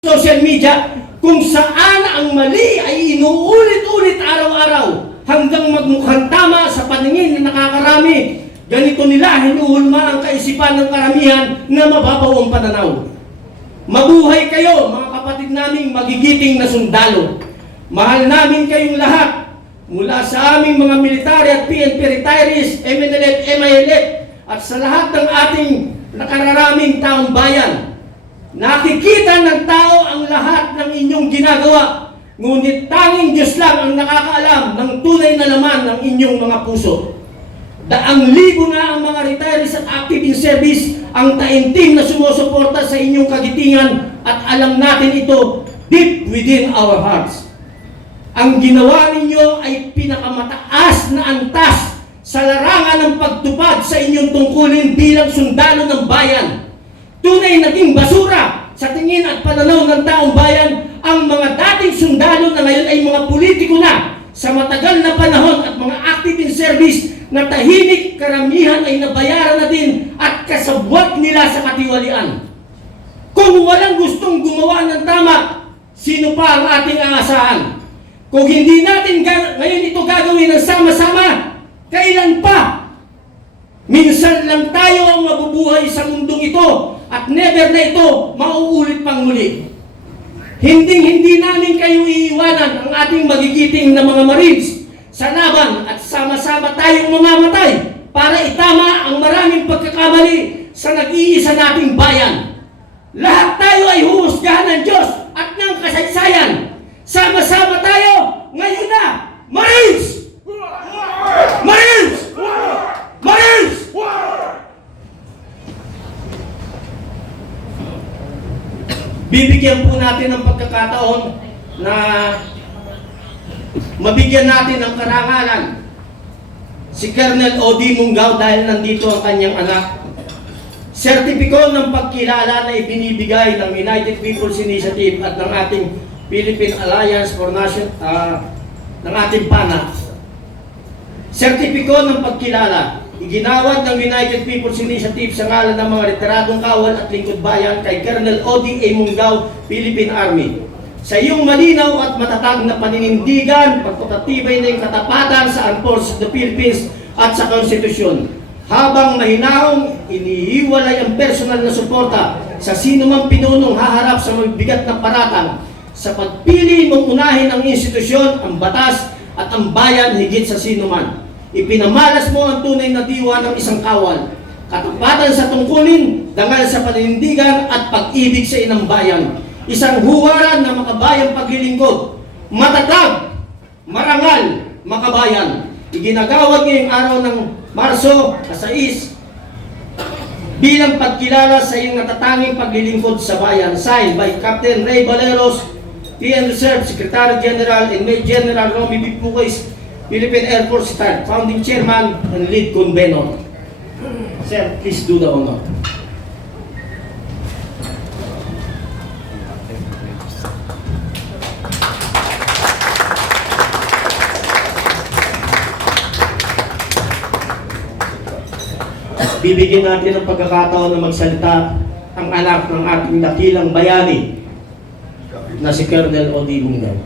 social media kung saan ang mali ay inuulit-ulit araw-araw hanggang magmukhang tama sa paningin ng nakakarami. Ganito nila hinuhulma ang kaisipan ng karamihan na mababaw ang pananaw. Mabuhay kayo, mga kapatid naming magigiting na sundalo. Mahal namin kayong lahat, mula sa aming mga military at PNP retirees, MNLF, MILF, at sa lahat ng ating nakararaming taong bayan. Nakikita ng tao ang lahat ng inyong ginagawa, ngunit tanging Diyos lang ang nakakaalam ng tunay na laman ng inyong mga puso. Daang libo na ang mga retirees at active in service ang taimtim na sumusuporta sa inyong kagitingan at alam natin ito deep within our hearts. Ang ginawa ninyo ay pinakamataas na antas sa larangan ng pagtupad sa inyong tungkulin bilang sundalo ng bayan. Tunay naging basura sa tingin at pananaw ng taong bayan ang mga dating sundalo na ngayon ay mga politiko na sa matagal na panahon at mga active in service na tahimik karamihan ay nabayaran na din at kasabwat nila sa katiwalian. Kung walang gustong gumawa ng tama, sino pa ang ating aasahan? Kung hindi natin ngayon ito gagawin ng sama-sama, kailan pa? Minsan lang tayo ang mabubuhay sa mundong ito at never na ito mauulit pang muli. Hindi namin kayo iiwanan ang ating magigiting na mga Marines sa laban at sama-sama tayong mamamatay para itama ang maraming pagkakamali sa nag-iisa nating bayan. Lahat tayo ay huhusgahan ng Diyos at ng kasaysayan. Sama-sama tayo ngayon na! Marines! Marines! Marines! Bibigyan po natin ng pagkakataon na mabigyan natin ng karangalan si Colonel O.D. Munggao dahil nandito ang kanyang anak. Sertipiko ng pagkilala na ibinibigay ng United People's Initiative at ng ating Philippine Alliance for Nation, ng ating PANA. Sertipiko ng pagkilala iginawad ng United People's Initiative sa ngalan ng mga retiradong kawal at lingkod bayan kay Colonel O.D. Munggao, Philippine Army. Sa iyong malinaw at matatag na paninindigan, pagpatatibay na yung katapatan sa Armed Forces of the Philippines at sa Konstitusyon. Habang mahinahong inihiwalay ang personal na suporta sa sino mang pinunong haharap sa mabibigat na paratang sa pagpili mong unahin ang institusyon, ang batas at ang bayan higit sa sino man. Ipinamalas mo ang tunay na diwa ng isang kawal, katapatan sa tungkulin, dangal sa paninindigan at pag-ibig sa inang bayan. Isang huwaran na makabayang paglilingkod, matatag, marangal, makabayan. Iginagawad ngayong araw ng Marso 6 bilang pagkilala sa iyong natatanging paglilingkod sa bayan. Signed by Captain Ray Valeros, PN Reserve Secretary General and Major General Romy B. Puquis, Philippine Air Force Staff, Founding Chairman and Lead Convener. Sir, please do the honor. Bibigyan natin ng pagkakataon na magsalita ang anak ng ating dakilang bayani na si Colonel O.D. Munggao.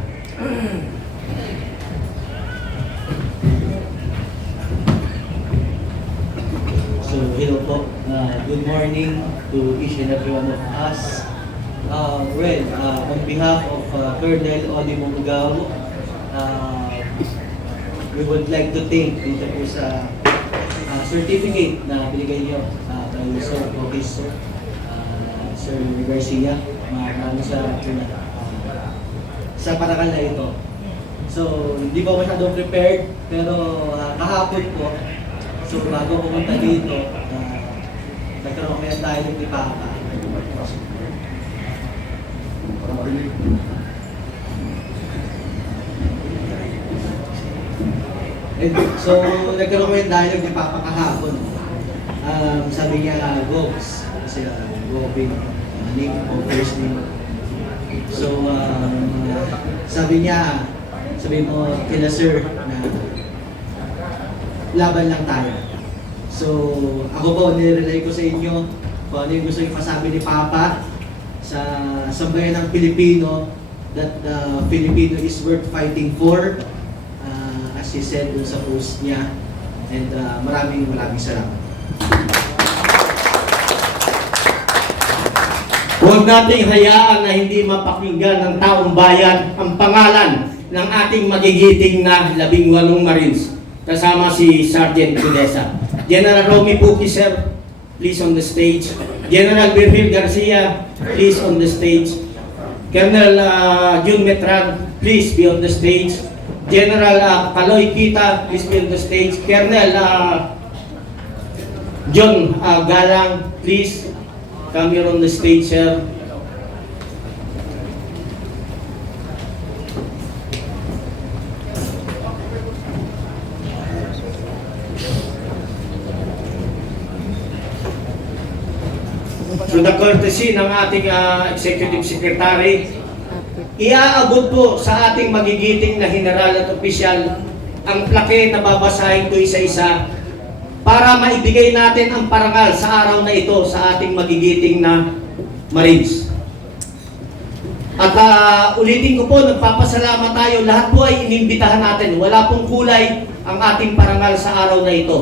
So, hello po. Good morning to each and every one of us. On behalf of Colonel O.D. Munggao, we would like to thank dito po sa certificate na binigay niyo kay Sir Professor Sir Garcia sa parakal na ito. So, hindi pa masyadong prepared, pero kahapon po, so bago pumunta dito, nagkaroon kaya tayo ni Papa. So, nagkaroon kaya tayo ni Papa kahapon. Sabi niya, Gogs, kasi Gobing, name o first name. So, sabi mo kila Sir na laban lang tayo. So, ako po, nirelay ko sa inyo kung ano yung gusto yung masabi ni Papa sa sambayan ng Pilipino, that Filipino is worth fighting for, as he said dun sa post niya. And maraming salamat. Huwag nating hayaan na hindi mapakinggan ng taong bayan ang pangalan ng ating magigiting na 18 Marines kasama si Sergeant Tudesa. General Romy Puki, sir, please on the stage. General Virgil Garcia, please on the stage. Colonel Jun Metran, please be on the stage. General Kaloy Kita, please be on the stage. Colonel John Galang, please come here on the stage, sir. So the courtesy ng ating Executive Secretary, iaabot po sa ating magigiting na general at opisyal ang plaque na babasahin ko isa-isa para maibigay natin ang parangal sa araw na ito sa ating magigiting na Marines. At ulitin ko po, nagpapasalamat tayo. Lahat po ay inimbitahan natin. Wala pong kulay ang ating parangal sa araw na ito.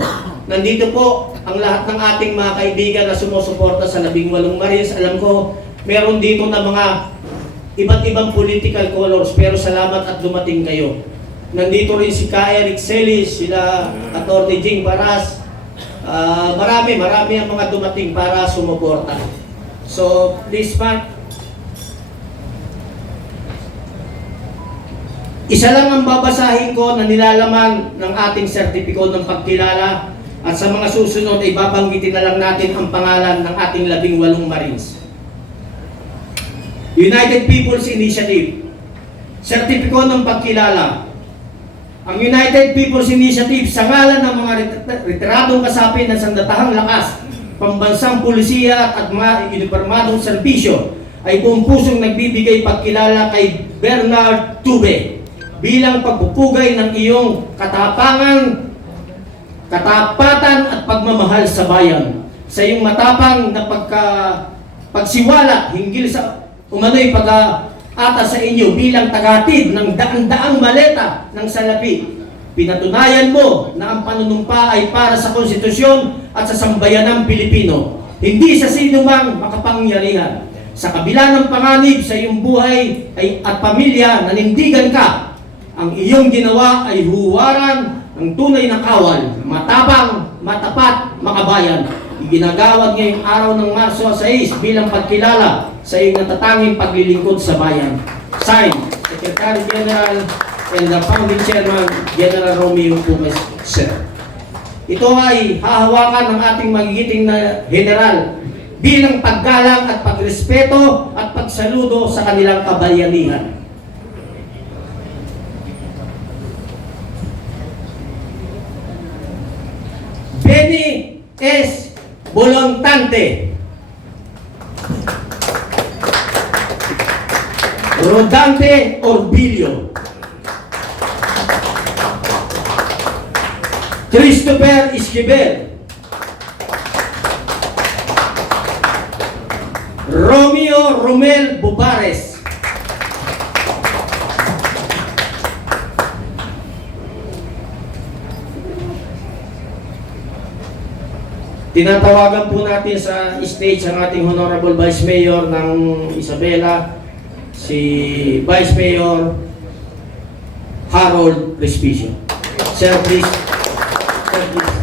Nandito po ang lahat ng ating mga kaibigan na sumusuporta sa 18 Marines. Alam ko, meron dito na mga iba't ibang political colors, pero salamat at dumating kayo. Nandito rin si Ka Eric Celis, sila Atty. Jing Baras. Marami ang mga dumating para sumuporta. So, please, Mark. Isa lang ang babasahin ko na nilalaman ng ating sertipiko ng pagkilala at sa mga susunod ay babanggitin na lang natin ang pangalan ng ating 18 Marines. United People's Initiative. Sertipiko ng pagkilala. Ang United People's Initiative sa ngalan ng mga retiradong kasapi ng sandatahang lakas, pambansang pulisiya at mga uniformadong serbisyo ay buong pusong nagbibigay pagkilala kay Bernard Tube bilang pagpupugay ng iyong katapatan at pagmamahal sa bayan. Sa iyong matapang na pagsiwalat hinggil sa umano'y pag-ata sa inyo bilang tagatid ng daan-daang maleta ng salapi. Pinatunayan mo na ang panunumpa ay para sa konstitusyon at sa sambayanang Pilipino, hindi sa sinumang makapangyarihan. Sa kabila ng panganib sa iyong buhay at pamilya, nanindigan ka. Ang iyong ginawa ay huwaran ng tunay na kawal, matapang, matapat, makabayan. Iginagawad ngayong araw ng Marso 6 bilang pagkilala sa iyong natatanging paglilingkod sa bayan. Signed, Secretary General and the Founding Chairman, General Romeo Pumes, sir. Ito ay hahawakan ng ating magigiting na general bilang paggalang at pagrespeto at pagsaludo sa kanilang kabayanihan. Benny S. Bolontante, Rodante Orbilio, Christopher Esquivel, Romeo Romel Bubares, tinatawagan po natin sa stage ang ating Honorable Vice Mayor ng Isabela, si Vice Mayor Harold Respicio. Sir, please. Sir, please.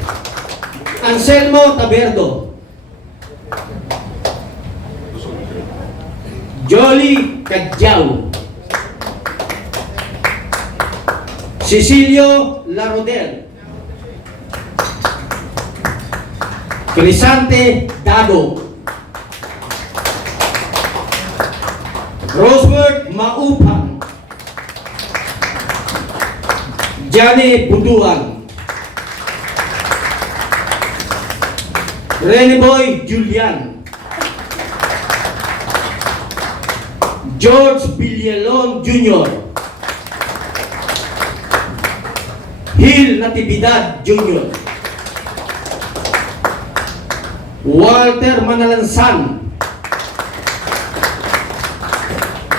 Anselmo Taberdo, Jolly Cadjao, Cecilio Larodel, Crisante Dado, Roseworth Maupan, Johnny Buduan, Reneboy Julian, George Villalon Jr., Hil Natividad Jr., Walter Manalansan,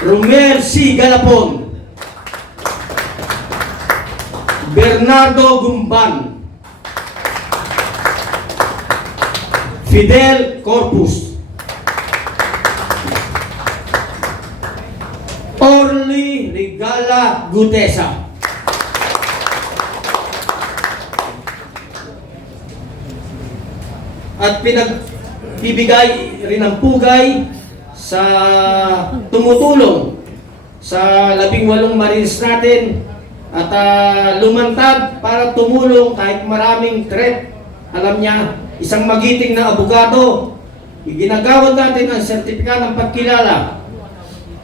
Romel C. Galapon, Bernardo Gumban, Fidel Corpus, Orly Regala Gutesa, at pinagbibigay rin ng pugay sa tumutulong sa 18 Marines natin at lumantad para tumulong kahit maraming threat. Alam niya, isang magiting na abogado, iginagawad natin ang sertipika ng pagkilala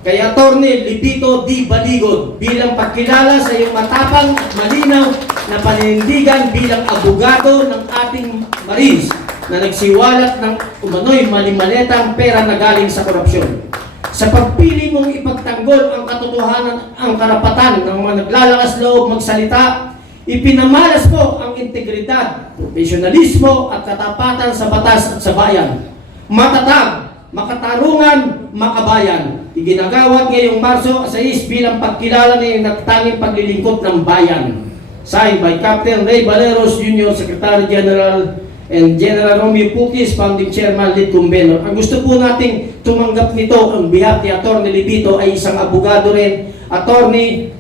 kay Atty. Lipito D. Baligod bilang pagkilala sa iyong matapang at malinaw na paninindigan bilang abogado ng ating Marines na nagsiwalat ng umano'y malimaletang pera na galing sa korupsyon. Sa pagpili mong ipagtanggol ang katotohanan, ang karapatan ng mga naglalakas loob magsalita, ipinamalas mo ang integridad, profesionalismo at katapatan sa batas at sa bayan. Matatag, makatarungan, makabayan. Iginagawad ngayong Marso 6 bilang pagkilala ng nagtanging paglilingkod ng bayan. Signed by Captain Ray Valeros Jr., Secretary General, and General Romeo Pukis, Founding Chairman, Lead Convener. Ang gusto po nating tumanggap nito ang behalf ni Atty. Lipito ay isang abogado rin, Atty.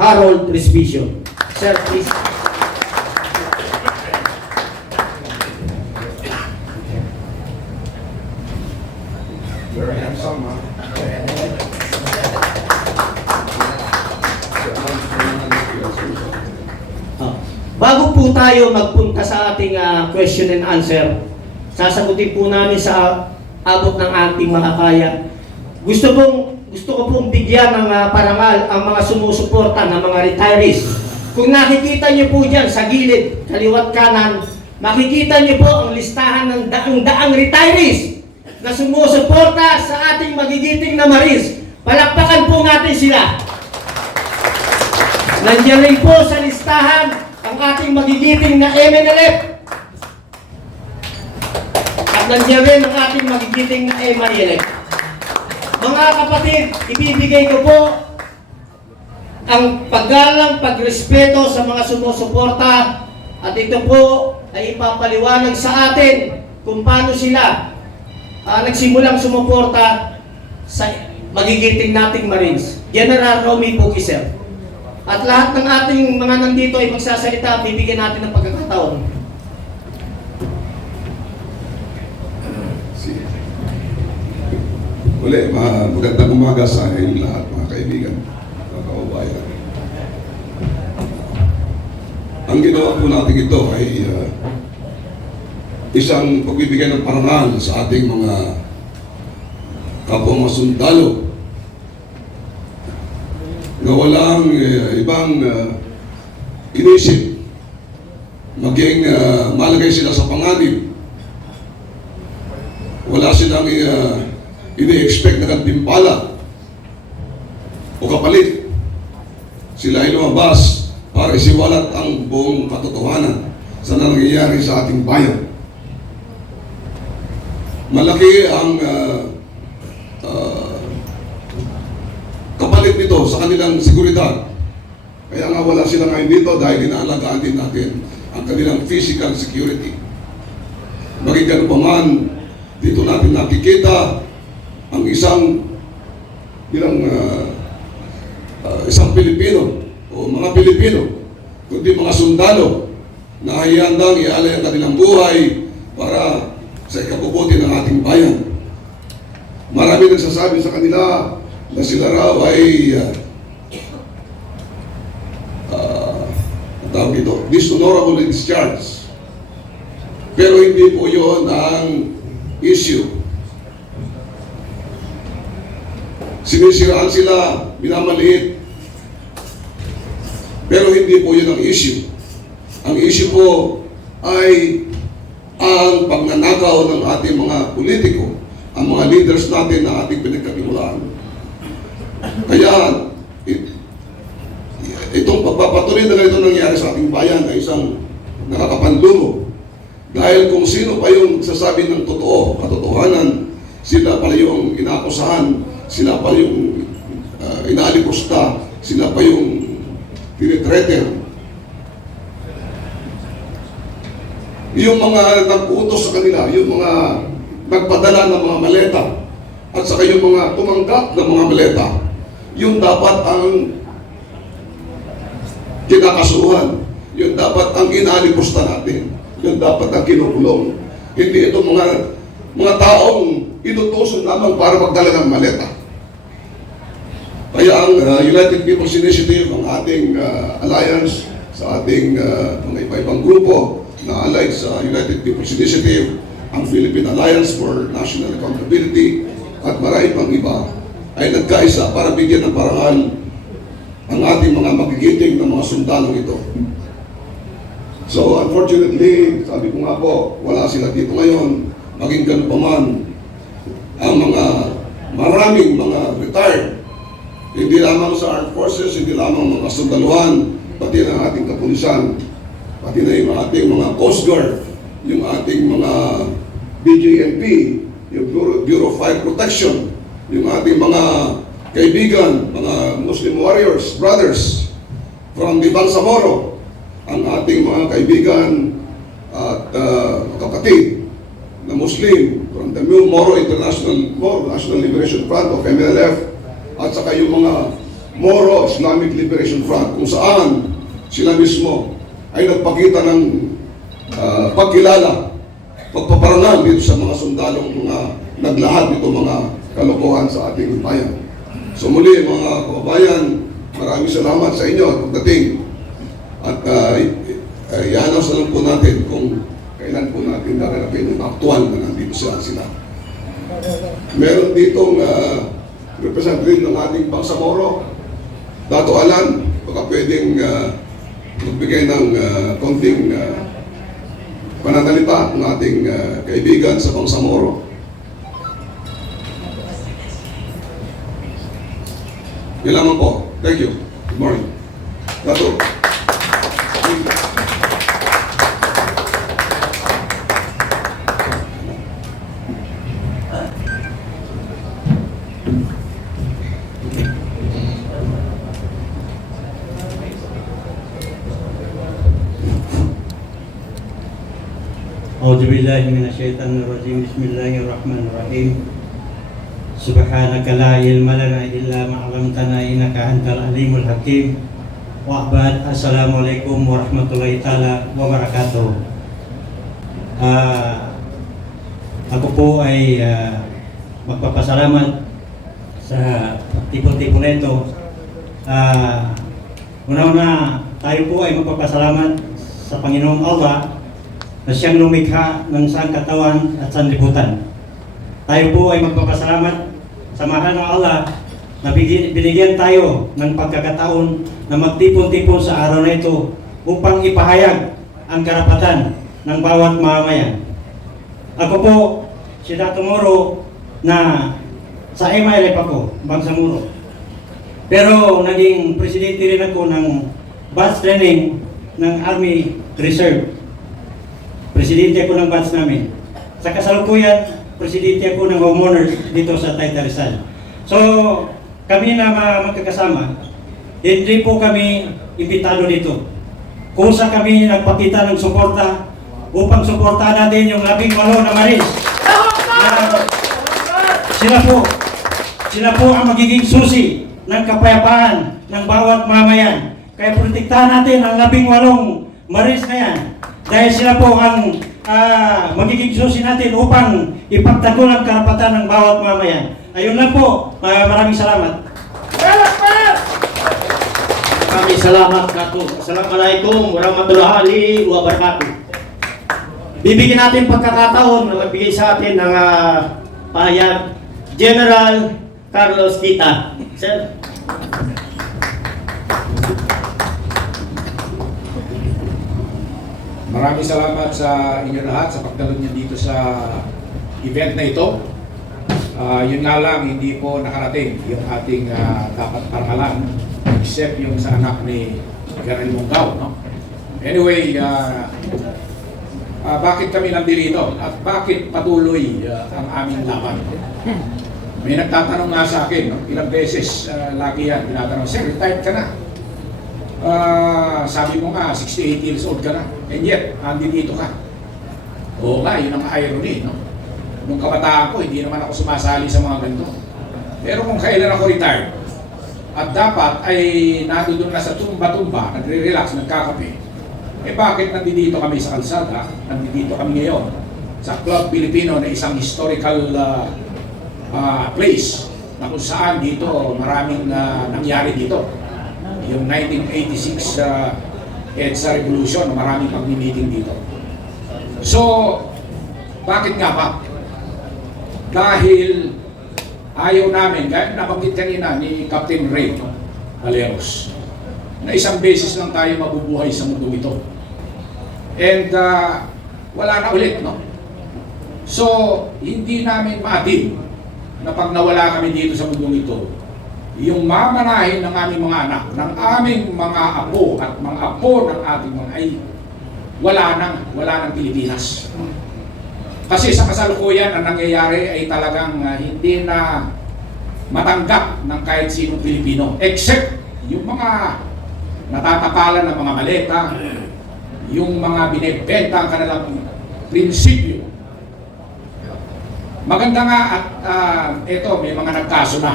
Harold Respicio. Sir, please. Very handsome, huh? Bago po tayo magpunta sa ating question and answer, sasagutin po namin sa abot ng ating makakaya. Gusto ko pong bigyan ng parangal ang mga sumusuporta ng mga retirees. Kung nakikita niyo po dyan sa gilid, kaliwat kanan, makikita niyo po ang listahan ng daang-daang retirees na sumusuporta sa ating magigiting na Marines. Palakpakan po natin sila. Nandiyan rin po sa listahan ang ating magigiting na MNLF. At nandiyan rin ang ating magigiting na MILF. Mga kapatid, ibibigay ko po ang paggalang, pagrespeto sa mga sumusuporta at ito po ay ipapaliwanag sa atin kung paano sila nagsimulang sumuporta sa magigiting nating Marines. General Romy Pukis, sir. At lahat ng ating mga nandito ay magsasalita, bibigyan natin ng pagkakataon. Sige. Uli, magandang umaga sa inyong lahat, mga kaibigan, mga kaubayan. Ang ginawa po natin ito ay isang pagbibigay ng parangal sa ating mga kapwa mga sundalo na walang ibang inisip, maging malagay sila sa panganib. Wala silang ini-expect na gantimpala o kapalit. Sila ay lumabas para isiwalat ang buong katotohanan sa nangyayari sa ating bayan. Malaki ang kapalit nito sa kanilang seguridad. Kaya nga wala sila ngayon dito dahil inaalagaan din natin ang kanilang physical security. Maging ganun pa man, dito natin nakikita ang isang Pilipino o mga Pilipino, kundi mga sundalo na hiyandang ialay ang kanilang buhay para sa ikabubuti ng ating bayan. Marami nagsasabi sa kanila na sila raw ay tawag dito, dishonorably discharged. Pero hindi po yun ang issue. Sinisiraan sila, minamaliit. Pero hindi po yun ang issue. Ang issue po ay ang pagnanakaw ng ating mga politiko, ang mga leaders natin na ating pinagkatiwalaan. Kaya itong pagpapatuloy na ganito nangyari sa ating bayan ay isang nakakapanlumo. Dahil kung sino pa yung sasabi ng totoo, katotohanan, sila pala yung inaakusahan, sila pala yung inalipusta, sila pa yung tinitreater. Yung mga nag-utos sa kanila, yung mga nagpadala ng mga maleta, at saka yung mga tumanggap ng mga maleta, yung dapat ang kinakasuhan, yung dapat ang inalipusta natin, yung dapat ang kinukulong. Hindi ito mga taong inutusan lamang para magdala ng maleta. Kaya ang United People's Initiative, ang ating alliance sa ating mga iba-ibang grupo na allied sa United People's Initiative, ang Philippine Alliance for National Accountability, at marami pang iba, ay nagkaisa para bigyan ng parangal ang ating mga magigiting na mga sundalong ito. So unfortunately, sabi ko nga po, wala sila dito ngayon. Maging ganun pa man, ang maraming mga retired, hindi lamang sa armed forces, hindi lamang mga sundaluhan, pati na ating kapulisan, pati na yung ating mga Coast Guard, yung ating mga BJNP, yung Bureau of Fire Protection, yung ating mga kaibigan, mga Muslim warriors, brothers from the Bangsamoro, ang ating mga kaibigan at kapatid na Muslim from the Moro National Liberation Front of MLF, at saka yung mga Moro Islamic Liberation Front, kung saan sila mismo ay nagpakita ng pagkilala, pagpaparangal dito sa mga sundalong mga naglahad nito mga kalokohan sa ating bayan. So muli mga kababayan, maraming salamat sa inyo at pagdating. At i-announce na lang po natin kung kailan po natin daranapin yung aktual na nandito sila. Meron ditong representative ng ating Bangsamoro, Dato Alan, baka pwedeng magbigay ng konting pananalita ng ating kaibigan sa Bangsamoro. Yan lamang po. Thank you. Good morning. Dato. A'udzu billahi minasyaitonir rajim. Bismillahirrahmanirrahim. Subhanaka la ilma lana illa ma 'allamtana innaka antal alimul hakim. Wa ba'd. Assalamualaikum warahmatullahi taala wabarakatuh. Ako po ay magpapasalamat sa tipo-tipo na ito. Una-una, tayo po ay magpapasalamat sa Panginoong Allah na siyang lumikha ng sangkatawan at sanlibutan. Tayo po ay magpapasalamat sa mahal ng Allah na binigyan tayo ng pagkakataon na magtipon-tipon sa araw na ito upang ipahayag ang karapatan ng bawat mamamayan. Ako po, si Dato Moro, na sa MILF ako, Bangsamoro. Pero naging presidente rin ako ng batch training ng Army Reserve. Presidente ako ng batch namin. Sa kasalukuyan, presidente ako ng homeowners dito sa Taytay Rizal. So, kami na magkakasama, hindi po kami imbitado dito. Kusa kami nagpakita ng suporta upang suportahan natin yung 18 na Marines. Sila po ang magiging susi ng kapayapaan ng bawat mamayan. Kaya protektahan natin ang 18 Marines na yan. Dahil sila po ang magiging susi natin upang ipagtanggol ang karapatan ng bawat mamayan. Ayun lang po. Maraming salamat. Maraming salamat, Dato. Assalamualaikum warahmatullahi wabarakatuh. Bibigyan natin pagkakataon na magbigay sa atin ng pahayag General Carlos Kita. Sir. Maraming salamat sa inyo lahat sa pagdalo niyo dito sa event na ito. Yun nga lang, hindi po nakarating yung ating dapat parangalan except yung sa anak ni General Munggaw. No? Anyway, bakit kami nandito at bakit patuloy ang aming laban? May nagtatanong nga sa akin, no? Ilang beses lagi yan, tinatanong, sir, retired ka na. Sabi mo nga, 68 years old ka na, and yet, dito ka. Oo nga, yun ang irony, no? Nung kabataan ko, hindi naman ako sumasali sa mga ganito. Pero kung kailan ako retired, at dapat ay nandoon na sa tumba-tumba, nagre-relax, nagkakape, bakit nandito kami sa kalsada, nandito kami ngayon, sa Club Filipino na isang historical place na kung saan dito maraming nangyari dito. Yung 1986 EDSA Revolution, maraming pag-meeting dito. So, bakit nga ba? Dahil ayaw namin, kaya nabanggit kanina ni Captain Ray Valeros, na isang beses lang tayo mabubuhay sa mundo ito. And wala na ulit, no? So, hindi namin maatim na pag nawala kami dito sa mundong ito, yung mamanahin ng aming mga anak, ng aming mga apo at mga apo ng ating mga ay wala nang Pilipinas. Kasi sa kasalukuyan ang nangyayari ay talagang hindi na matanggap ng kahit sinong Pilipino, except yung mga natatapalan ng mga maleta, yung mga binibenta ang kanilang prinsipyo. Maganda nga at ito may mga nagkaso na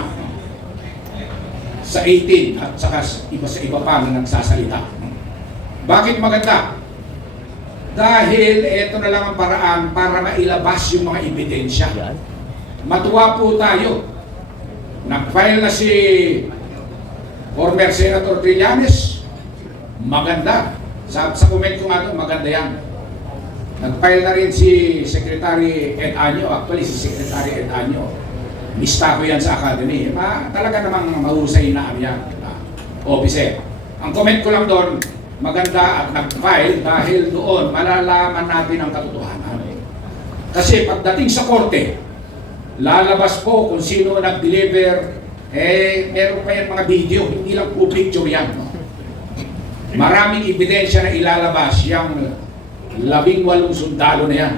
sa 18 at saka iba sa iba pa na nagsasalita. Bakit maganda? Dahil ito na lang ang paraan para mailabas yung mga ebidensya. Matuwa po tayo. Nag-file na si former Senator Trillanes. Maganda. Sa comment ko nga ito, maganda yan. Nag-file na rin si Secretary Ed Año. Actually, si Secretary Ed Año. Mista ko yan sa Academy. Talaga namang mahusay na yan. Officer. Ang comment ko lang doon, maganda at nag-file dahil doon malalaman natin ang katotohanan. Kasi pagdating sa korte, lalabas po kung sino nag-deliver, meron pa yan mga video, hindi lang po picture yan. No? Maraming ebidensya na ilalabas yung 18 sundalo na yan.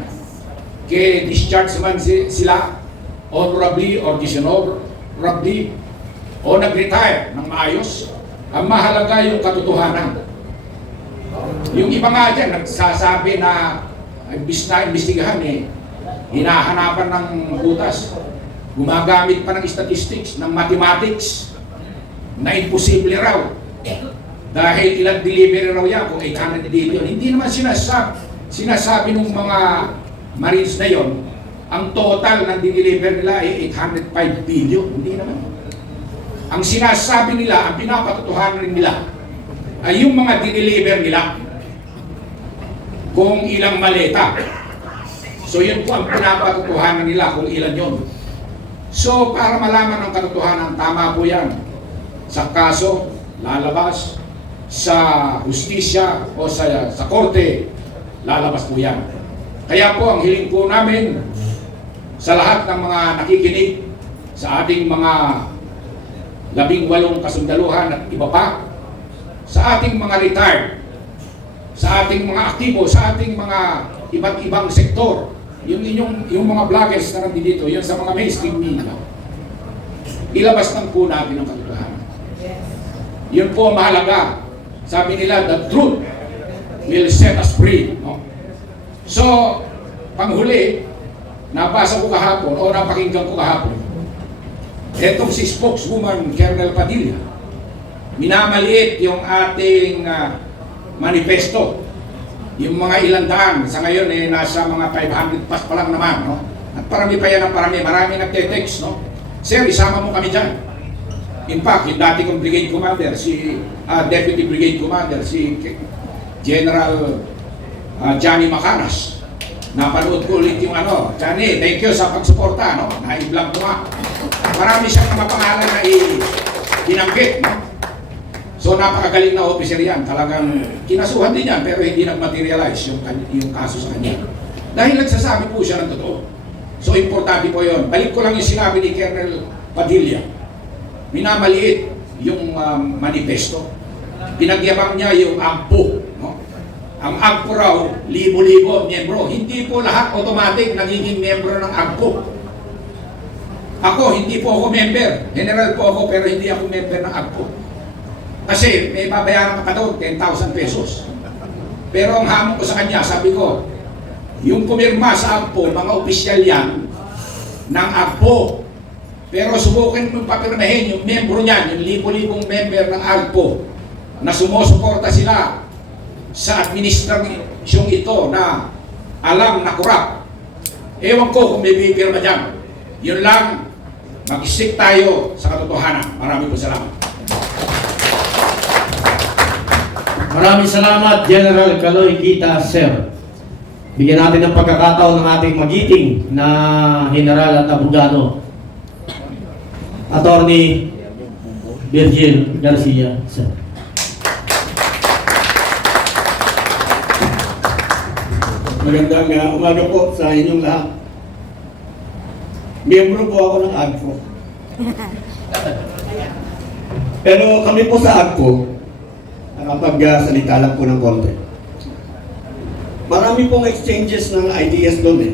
Kaya discharge man sila, honorably or dishonorably, o nag-retire ng maayos. Ang mahalaga yung katotohanan. Yung iba nga dyan, nagsasabi na imbestigahan hinahanapan ng butas. Gumagamit pa ng statistics, ng mathematics, na imposible raw. Dahil ilang delivery raw yan, kung 800 billion. Hindi naman sinasabi ng mga Marines na yon, ang total ng deliver nila ay 805 billion. Hindi naman. Ang sinasabi nila, ang pinapatotohanan nila, ay yung mga dineliver nila kung ilang maleta. So yun po ang pinapatotohanan nila kung ilan yun. So para malaman ang katotohanan, tama po yan. Sa kaso, lalabas. Sa hustisya o sa korte, lalabas po yan. Kaya po ang hiling po namin sa lahat ng mga nakikinig sa ating mga 18 kasundaluhan at iba pa, sa ating mga retired, sa ating mga aktibo, sa ating mga iba't ibang sektor, yung mga vloggers na nandito, yun sa mga mainstream media, ilabas lang po natin ang katotohanan. Yun po ang mahalaga. Sabi nila, the truth will set us free. No? So, panghuli, nabasa ko kahapon o napakinggan ko kahapon, etong si spokeswoman Colonel Padilla, minamaliit yung ating manifesto. Yung mga ilang daan, sa ngayon nasa mga 500 plus pa lang naman. No? At parami pa yan ang marami nagte-text. No? Sir, isama mo kami dyan. In fact, yung dati kong brigade commander, si deputy brigade commander, si General Johnny Macanas. Napanood ko ulit yung Johnny, thank you sa pagsuporta, no? Na-i-vlog mo nga. Marami siyang mga pangalan na binanggit, no? So napakagaling na officer yan. Talagang kinasuhan din yan, pero hindi nag-materialize yung kaso sa kanya. Dahil nagsasabi po siya ng totoo. So importante po yun. Balik ko lang yung sinabi ni Colonel Padilla. Minamaliit yung manifesto. Pinagyabang niya yung AGPO. No? Ang AGPO raw, libo-libo miyembro. Hindi po lahat automatic nagiging miyembro ng AGPO. Ako, hindi po ako member. General po ako, pero hindi ako member ng AGPO. Kasi may babayaran ka pa doon, 10,000 pesos. Pero ang hamon ko sa kanya, sabi ko, yung pumirma sa AGPO, mga opisyal yan ng AGPO. Pero subukin mo papirmahin yung membro niyan, yung libo-libong member ng AGPO na sumusuporta sila sa administrasyong ito na alam na kurap. Ewan ko kung may pipirma dyan. Yun lang, mag-stick tayo sa katotohanan. Maraming po salamat. Maraming salamat, General Kaloy Kita, sir. Bigyan natin ng pagkakataon ng ating magiting na general at abogado, Attorney Virgil Garcia, sir. Magandang umaga po sa inyong lahat. Miyembro po ako ng AGPO. Pero kami po sa AGPO, nakapagsalita lang po ng konti. Marami pong exchanges ng ideas doon eh.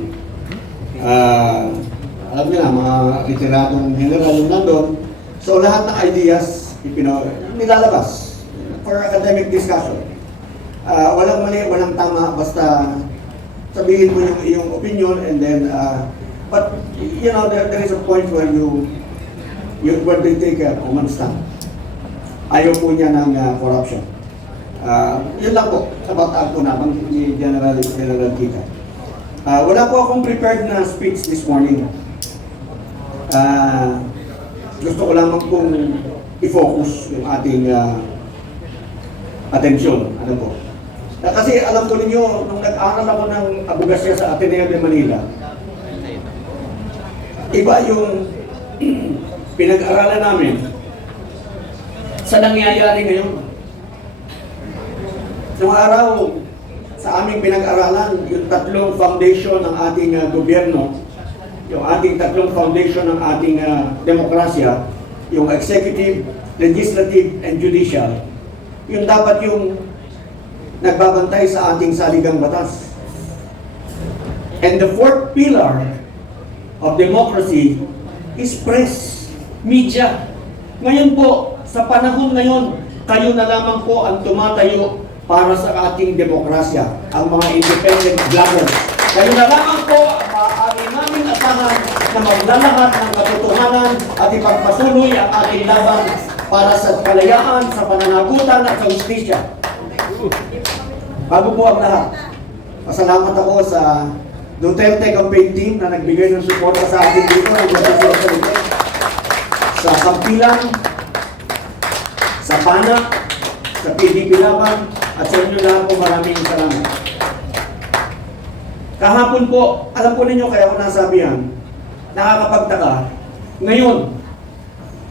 Alam niyo na, mga retiradong general yung nandun. So lahat ng ideas, nilalabas for academic discussion. Walang mali, walang tama, basta sabihin mo yung iyong opinion and then but you know there is a point where where they take a common stand. Ayaw po niya ng corruption. Yun lang po about AGPO naman ni General Kita. Wala po akong prepared na speech this morning. Gusto ko lamang pong i-focus yung ating atensyon. Ano po? Kasi alam ko ninyo, nung nag-aral ako ng abogasya sa Ateneo de Manila, iba yung pinag-aralan namin sa nangyayari ngayon. Noong araw, sa aming pinag-aralan, yung tatlong foundation ng ating gobyerno, yung ating tatlong foundation ng ating demokrasya, yung executive, legislative, and judicial, yung dapat yung nagbabantay sa ating saligang batas. And the fourth pillar of democracy is press, media. Ngayon po, sa panahon ngayon, kayo na lamang po ang tumatayo para sa ating demokrasya, ang mga independent bloggers. Kayo na lamang po ang maaari namin asahan na maglalahat ng katotohanan at ipagpatuloy ang ating laban para sa kalayaan, sa pananagutan at sa justisya. Bago po ang lahat, pasalamat ako sa Duterte campaign team na nagbigay ng suporta sa atin dito, sa Kampilan, sa PANA, sa PDP Laban, at sa inyo lahat po maraming salamat. Kahapon po, alam po ninyo kaya ako nasabihan, nakakapagtaka, ngayon,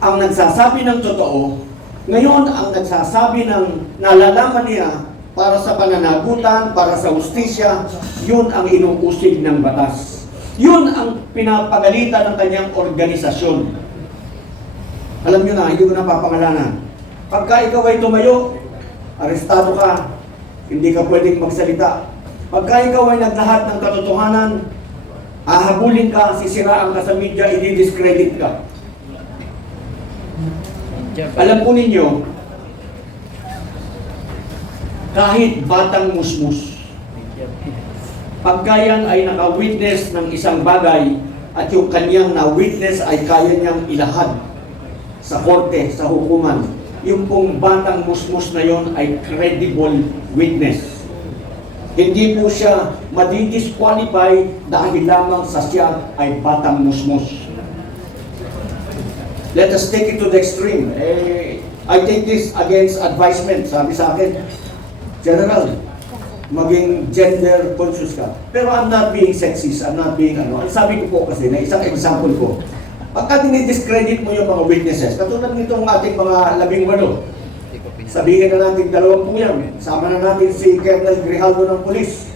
ang nagsasabi ng totoo, ngayon ang nagsasabi ng nalalaman niya para sa pananagutan, para sa justisya, yun ang inuusig ng batas. Yun ang pinapagalitan ng kanyang organisasyon. Alam nyo na, hindi ko na papangalanan. Pagka ikaw ay tumayo, arestado ka, hindi ka pwedeng magsalita. Pagka ikaw ay naglahat ng katotohanan, ahabulin ka, sisiraan ka sa media, i-discredit ka. Alam po ninyo, kahit batang musmus, pagka yan ay naka-witness ng isang bagay at yung kanyang na-witness ay kaya niyang ilahad sa korte, sa hukuman, yung pong batang musmus na yon ay credible witness. Hindi po siya madi-disqualify dahil lamang sa siya ay batang musmus. Let us take it to the extreme. I take this against advisement. Sabi sa akin, General, maging gender conscious ka. Pero I'm not being sexist, I'm not being ano. Sabi ko po kasi, na isang example ko, pagka dinidiscredit mo yung mga witnesses, katulad nitong ating mga 18, sabihin na natin 20 yan, sama na natin si Colonel Grijaldo ng Pulis,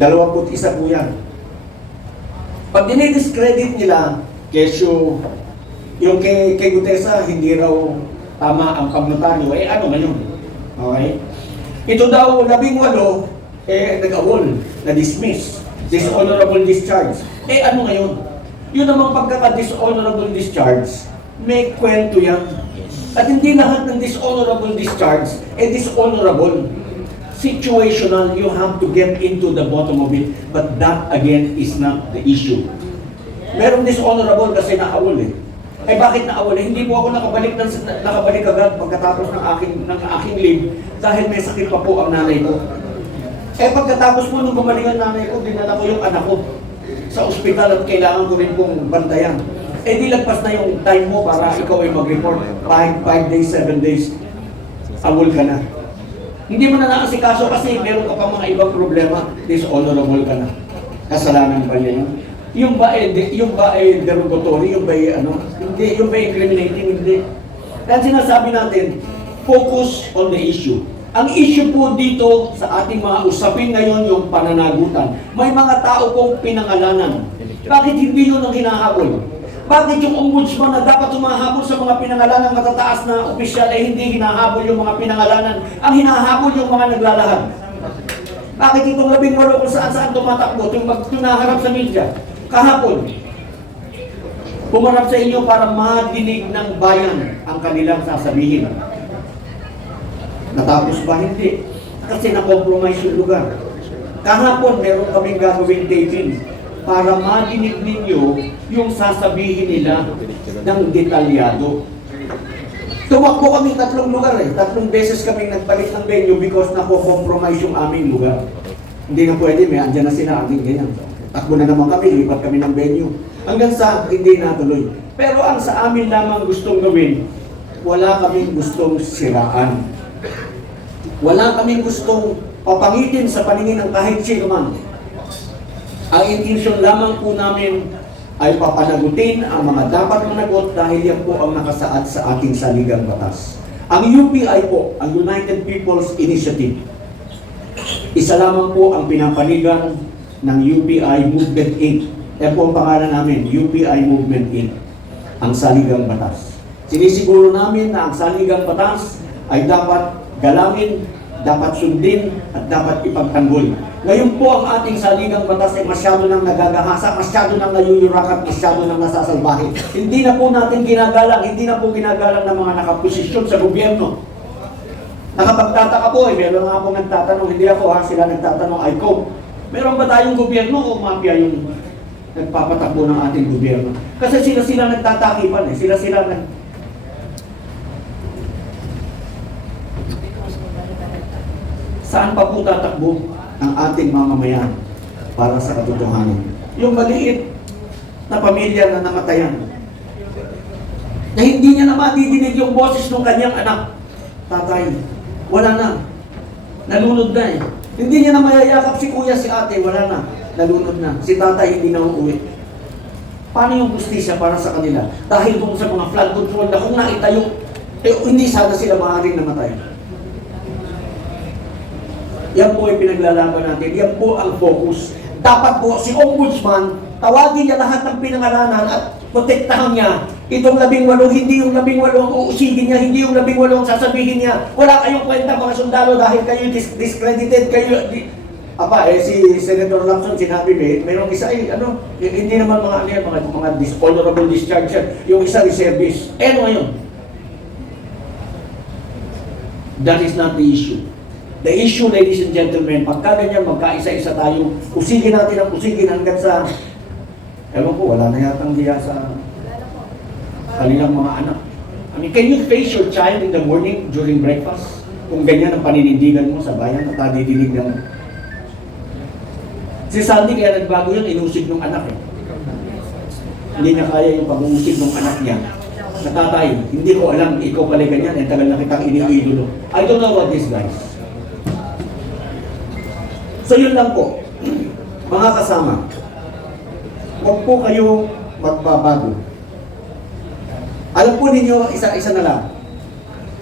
21 po yan. Pag dinidiscredit nila, kesyo, yung kay Gutesa, hindi raw tama ang pagnotaryo, ano man yun? Okay? Ito daw, 18, nag-awol, na-dismiss, dishonorable discharge. Ano ngayon? Yun namang pagkaka-dishonorable discharge, may kwento yan. At hindi lahat ng dishonorable discharge dishonorable. Situational, you have to get into the bottom of it. But that again is not the issue. Merong dishonorable kasi naawol eh. Eh bakit naawol? Hindi po ako nakabalik agad pagkatapos ng aking leave dahil may sakit pa po ang nanay ko. Eh pagkatapos po nung gumaling ang nanay ko, dinala ko yung anak ko sa ospital at kailangan ko rin pong bantayan. Eh di lagpas na yung time mo para ikaw ay mag-report. 5 days, 7 days, awol ka na. Hindi mo na naasikaso kasi meron ka pa mga ibang problema, dishonorable ka na. Kasalanan pa niya yun. Yung ba ay derogatory, yung ba ay hindi, yung ba ay incriminating, hindi. Kaya sinasabi natin, focus on the issue. Ang issue po dito sa ating mga usapin ngayon yung pananagutan. May mga tao pong pinangalanan. Bakit hindi yun ang hinahabol? Bakit yung ombudsman na dapat humahabol sa mga pinangalanan matataas na opisyal ay hindi hinahabol yung mga pinangalanan? Ang hinahabol yung mga naglalahad. Bakit itong 18 kung saan tumatakbo, yung magtunaharap sa media? Kahapon, pumarap sa inyo para madinig ng bayan ang kanilang sasabihin. Natapos ba? Hindi. Kasi na-compromise yung lugar. Kahapon, meron kaming gagawing taping para madinig ninyo yung sasabihin nila ng detalyado. Tumakbo kami 3 lugar eh. 3 beses kaming nagpalit ng venue because nako-compromise yung aming lugar. Hindi na pwede, may andyan na sila, ating ganyan. Takbo na naman kami, lipat kami ng venue. Hanggang sa hindi natuloy. Pero ang sa amin lamang gustong gawin, wala kaming gustong siraan. Wala kaming gustong papangitin sa paningin ng kahit sino man. Ang intensyon lamang po namin ay papanagutin ang mga dapat managot dahil yan po ang nakasaad sa ating saligang batas. Ang UPI po, ang United People's Initiative, isa lamang po ang pinapanigan ng UPI Movement Inc. Yan po ang pangalan namin, UPI Movement Inc. Ang saligang batas. Sinisiguro namin na ang saligang batas ay dapat galangin, dapat sundin, at dapat ipagtanggol. Ngayon po ang ating saligang batas ay masyado nang nagagahasa, masyado nang nayuyurakat, masyado nang nasasalbahe. Hindi na po natin ginagalang, hindi na po ginagalang ng mga nakaposisyon sa gobyerno. Nakapagtataka po, meron nga po nagtatanong, hindi ako sila nagtatanong, I cope. Meron ba tayong gobyerno o mafia yung nagpapatakbo ng ating gobyerno? Kasi sila nagtatakipan eh, sila Saan pa po tatakbo ang ating mamamayan para sa katotohanan? Yung maliit na pamilya na namatayan, na hindi niya na madidinig yung boses ng kanyang anak. Tatay, wala na. Nalunod na eh. Hindi niya na mayayakap si kuya, si ate, wala na. Nalunod na. Si tatay hindi na uuwi. Paano yung justisya para sa kanila? Dahil kung sa mga flood control na kung naitayo, hindi sana sila maaaring namatay. Yan po yung pinaglalaban natin. Yan po ang focus. Dapat po si Ombudsman, tawagin niya lahat ng pinangalanan at protektahan niya. Itong 18, hindi yung 18 ang uusigin niya, hindi yung 18 ang sasabihin niya. Wala kayong kwenta mga sundalo dahil kayo discredited, kayo... si Senator Lacson sinabi mayroong isa hindi naman mga dishonorable discharge yan. Yung isa reservist. Ano ngayon? That is not the issue. The issue, ladies and gentlemen, pagka ganyan, magkaisa-isa tayo, usigin natin ang usigin hanggang sa, ewan ko, wala na yatang diya sa kanilang mga anak. I mean, can you face your child in the morning during breakfast? Kung ganyan ang paninindigan mo sa bayan at nadidinig ng... Si Sandy kaya nagbago yun, inusig ng anak eh. Hindi niya kaya yung pag-uusig ng anak niya. Natatay, hindi ko alam, ikaw pala ganyan, eh, tagal na kitang iniidolo. I don't know what this guys. So yun lang po, mga kasama, huwag po kayo magbabago. Alam po ninyo, isa-isa na lang.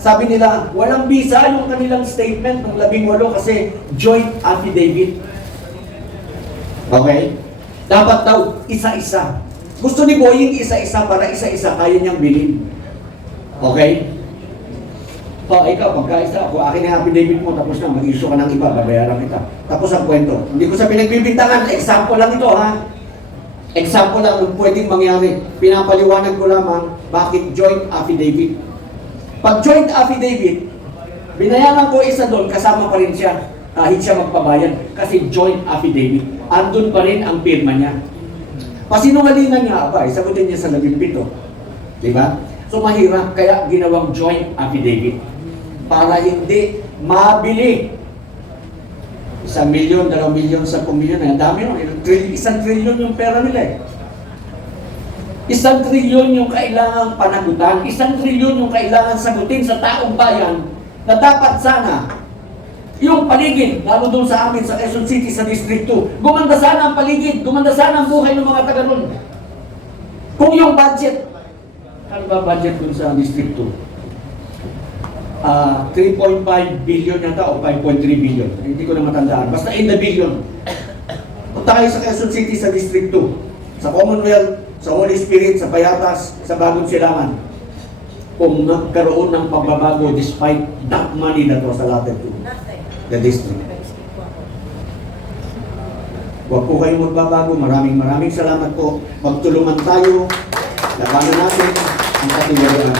Sabi nila, walang bisa yung kanilang statement ng 18 kasi joint affidavit. Okay? Dapat daw, isa-isa. Gusto ni Boying isa-isa para isa-isa kaya niyang bilhin. Okay? Ikaw, pagkaisa ako, akin ang affidavit mo, tapos na, mag-issue ka ng iba, babayaran kita. Tapos ang kwento. Hindi ko sa pinagbibintangan, example lang ito, ha? Example lang ng pwedeng mangyari. Pinapaliwanag ko lamang bakit joint affidavit. Pag joint affidavit, binayaran ko isa doon, kasama pa rin siya. Kahit siya magpabayad. Kasi joint affidavit. Andun pa rin ang pirma niya. Pasinungalingan niya, sagutin niya sa 17. Diba? So mahirap, kaya ginawang joint affidavit. Para hindi mabili. 1 milyon, 2 milyon, 10 milyon, ang dami no? 1 trilyon yung pera nila eh. 1 trilyon yung kailangang panagutan, 1 trilyon yung kailangan sagutin sa taong bayan na dapat sana yung paligid, lalo doon sa amin sa Quezon City, sa District 2, gumanda sana ang paligid, gumanda sana ang buhay ng mga taga doon. Kung yung budget, ano ba budget doon sa District 2? 3.5 billion yata o 5.3 billion. Hindi ko na matandaan. Basta in the billion. Punta kayo sa Quezon City sa District 2, sa Commonwealth, sa Holy Spirit, sa Payatas, sa Bagong Silangan. Kung nagkaroon ng pagbabago despite that money that was allotted to the district. Huwag po kayong magbabago. Maraming salamat po. Magtulungan tayo. Labanan natin ang katiwala.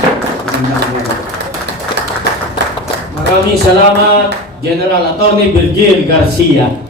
Maraming salamat, General Attorney Virgil Garcia.